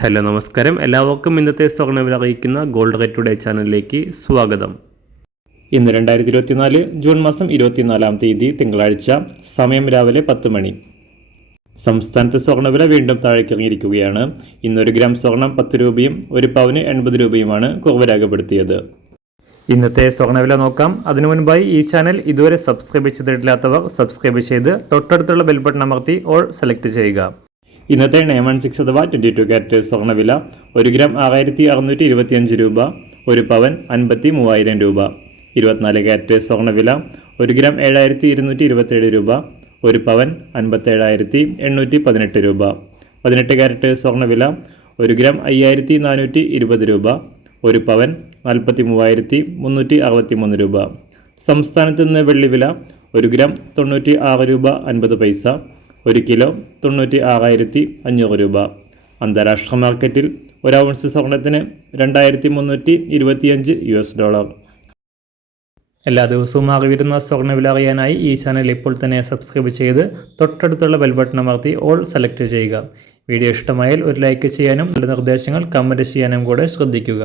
Hello നമസ്കാരം, എല്ലാവർക്കും ഇന്നത്തെ സ്വർണ്ണവില അറിയിക്കുന്ന ഗോൾഡ് റേറ്റ് ടുഡേ ചാനലിലേക്ക് സ്വാഗതം. ഇന്ന് 2024 ജൂൺ മാസം 24 തീയതി തിങ്കളാഴ്ച, സമയം രാവിലെ 10 മണി. സംസ്ഥാനത്ത് സ്വർണ്ണവില വീണ്ടും താഴേക്കിറങ്ങിയിരിക്കുകയാണ്. ഇന്ന് 1 ഗ്രാം സ്വർണം 10 രൂപയും 1 പവന് 80 രൂപയുമാണ് കുറവ് രേഖപ്പെടുത്തിയത്. ഇന്നത്തെ സ്വർണ്ണവില നോക്കാം. അതിനു മുൻപായി ഈ ചാനൽ ഇതുവരെ സബ്സ്ക്രൈബ് ചെയ്തിട്ടില്ലാത്തവർ സബ്സ്ക്രൈബ് ചെയ്ത് തൊട്ടടുത്തുള്ള ബെൽ ബട്ടൺ അമർത്തി ഓൾ സെലക്ട് ചെയ്യുക. ഇന്നത്തെ 916 അഥവാ 22 ക്യാരറ്റ് സ്വർണ്ണവില 1 ഗ്രാം 6625 രൂപ, 1 പവൻ 53,000 രൂപ. 24 ക്യാരറ്റ് സ്വർണ്ണവില 1 ഗ്രാം 7227 രൂപ, 1 പവൻ 57,818 രൂപ. 18 ക്യാരറ്റ് സ്വർണ്ണവില 1 ഗ്രാം 5420 രൂപ, 1 പവൻ 43,363 രൂപ. സംസ്ഥാനത്ത് നിന്ന് വെള്ളിവില 1 ഗ്രാം 96 രൂപ 50 പൈസ, 1 കിലോ 96,500 രൂപ. അന്താരാഷ്ട്ര മാർക്കറ്റിൽ 1 ഔൺസ് സ്വർണത്തിന് $2,325. എല്ലാ ദിവസവും അറിവിരുന്ന സ്വർണ്ണവില അറിയാനായി ഈ ചാനൽ ഇപ്പോൾ തന്നെ സബ്സ്ക്രൈബ് ചെയ്ത് തൊട്ടടുത്തുള്ള ബെൽ ബട്ടൺ അമർത്തി ഓൾ സെലക്ട് ചെയ്യുക. വീഡിയോ ഇഷ്ടമായാൽ ഒരു ലൈക്ക് ചെയ്യാനും നല്ല നിർദ്ദേശങ്ങൾ കമൻറ്റ് ചെയ്യാനും കൂടെ ശ്രദ്ധിക്കുക.